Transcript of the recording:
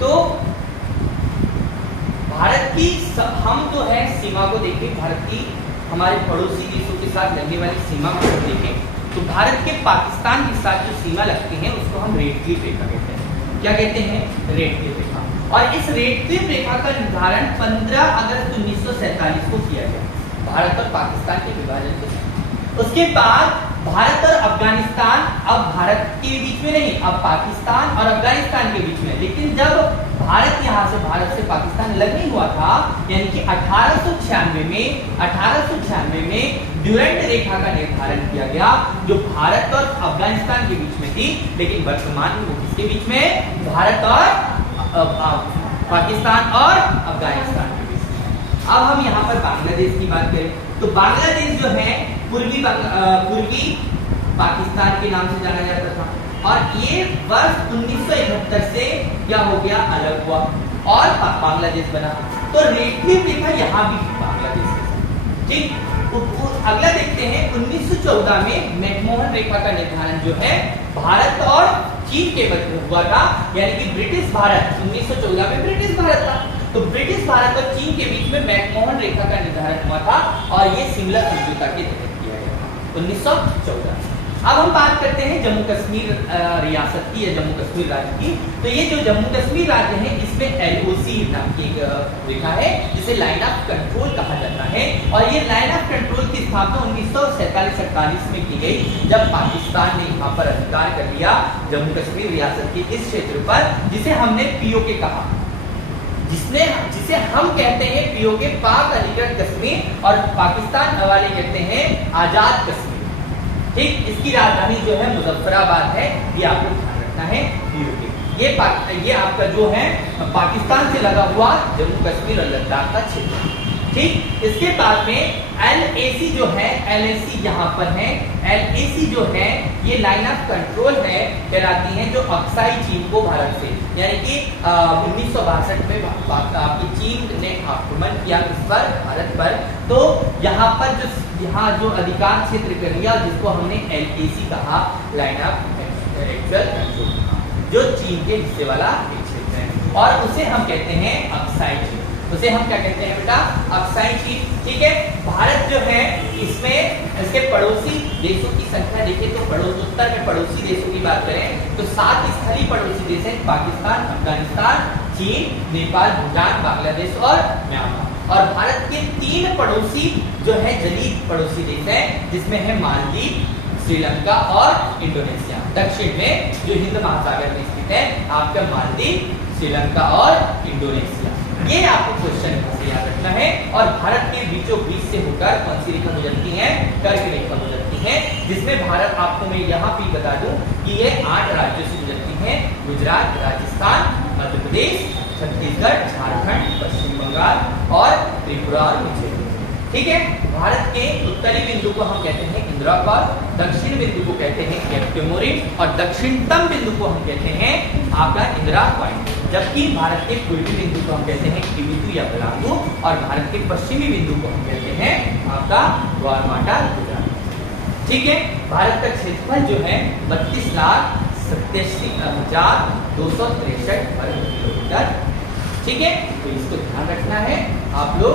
तो भारत की हम जो है सीमा को देखें, भारत की हमारे पड़ोसी देशों के साथ लगने वाली सीमा को देखें, तो भारत के पाकिस्तान के साथ जो सीमा लगती है उसको हम रेड क्लिफ रेखा कहते हैं। क्या कहते हैं? रेड क्लिफ रेखा। और इस रेड क्लिफ रेखा का निर्धारण 15 अगस्त 1947 को किया गया, भारत और पाकिस्तान के विभाजन के साथ। उसके बाद भारत और अफगानिस्तान, अब भारत के बीच में नहीं, अब पाकिस्तान और अफगानिस्तान के बीच में। लेकिन जब भारत भारत से पाकिस्तान अलग नहीं हुआ था, यानी कि 1896 में ड्यूरेंट रेखा का निर्धारण किया गया, जो भारत और अफगानिस्तान के बीच में थी। लेकिन वर्तमान में वो किसके बीच में? भारत और पाकिस्तान और अफगानिस्तान के बीच में। अब हम यहाँ पर बांग्लादेश की बात करें, तो बांग्लादेश जो है पूर्वी पाकिस्तान के नाम से जाना जाता था, और ये वर्ष 1971 से क्या हो गया? अलग हुआ और बांग्लादेश बना। तो रेड क्लिफ रेखा यहाँ भी बांग्लादेश के साथ, ठीक। अगला देखते हैं, 1914 में मैकमोहन रेखा का निर्धारण जो है भारत और चीन के मध्य हुआ था, यानी कि ब्रिटिश भारत, 1914 में ब्रिटिश भारत था, तो ब्रिटिश भारत और चीन के बीच में मैकमोहन रेखा का निर्धारण हुआ था, और ये सिमला समझौता के तहत किया गया था 1914। अब हम बात करते हैं जम्मू कश्मीर रियासत की या जम्मू कश्मीर राज्य की। तो ये जो जम्मू कश्मीर राज्य है, इसमें LOC नाम की एक रेखा है, जिसे लाइन ऑफ कंट्रोल कहा जाता है। और ये लाइन ऑफ कंट्रोल की स्थापना 1947-48 में की गई, जब पाकिस्तान ने यहाँ पर अधिकार कर लिया जम्मू कश्मीर रियासत के इस क्षेत्र पर, जिसे हमने POK कहा, जिसे हम कहते हैं POK, पाक अधिकृत कश्मीर, और पाकिस्तान वाले कहते हैं आजाद कश्मीर, ठीक। इसकी राजधानी जो है मुजफ्फराबाद है, ये आपको ध्यान रखना है। POK ये आपका जो है पाकिस्तान से लगा हुआ जम्मू कश्मीर और लद्दाख का क्षेत्र, ठीक। इसके बाद में LAC जो है, LAC यहाँ पर है, LAC जो है ये लाइन ऑफ कंट्रोल है कहलाती है, जो अक्साई चीन को भारत से, यानी कि 1962 में आपकी चीन ने आक्रमण किया इस पर, भारत पर। तो यहाँ पर यहाँ जो अधिकार क्षेत्र कर लिया, जिसको हमने LAC कहा, लाइन ऑफ एक्चुअल कंट्रोल, जो चीन के हिस्से वाला क्षेत्र है, और उसे हम कहते हैं अक्साई चीन। उसे हम क्या कहते हैं बेटा? अक्साई चीन, ठीक है। भारत जो है इसमें इसके पड़ोसी देशों की संख्या देखें तो उत्तर में पड़ोसी देशों की बात करें तो 7 स्थलीय पड़ोसी देश हैं, पाकिस्तान, अफगानिस्तान, चीन, नेपाल, भूटान, बांग्लादेश और म्यांमार। और भारत के 3 पड़ोसी जो है जलीय पड़ोसी देश हैं, जिसमें है मालदीव, श्रीलंका और इंडोनेशिया। दक्षिण में जो हिंद महासागर में स्थित है आपका मालदीव, श्रीलंका और इंडोनेशिया। ये आपको क्वेश्चन से याद रखना है। और भारत के बीचों बीच से होकर कौन सी रेखा गुजरती है? कर्क रेखा गुजरती है, जिसमें भारत, आपको मैं यहाँ भी बता दूं कि ये 8 राज्यों से गुजरती है, गुजरात, राजस्थान, मध्य प्रदेश, छत्तीसगढ़, झारखंड, पश्चिम बंगाल और त्रिपुरा और मिजोरम, ठीक है। भारत के उत्तरी बिंदु को हम कहते हैं इंदिरा कॉल, दक्षिण बिंदु को कहते हैं केप टिमोरिन, और दक्षिणतम बिंदु को हम कहते हैं आपका इंदिरा पॉइंट। जबकि भारत के पूर्वी बिंदु को हम कहते हैं किबितु या बलांगू, और भारत के पश्चिमी बिंदु को हम कहते हैं आपका ग्वालमाटा, गुजरात, ठीक है। भारत का क्षेत्रफल जो है 32,87,263 वर्ग किलोमीटर, ठीक है। तो इसको ध्यान रखना है आप लोग।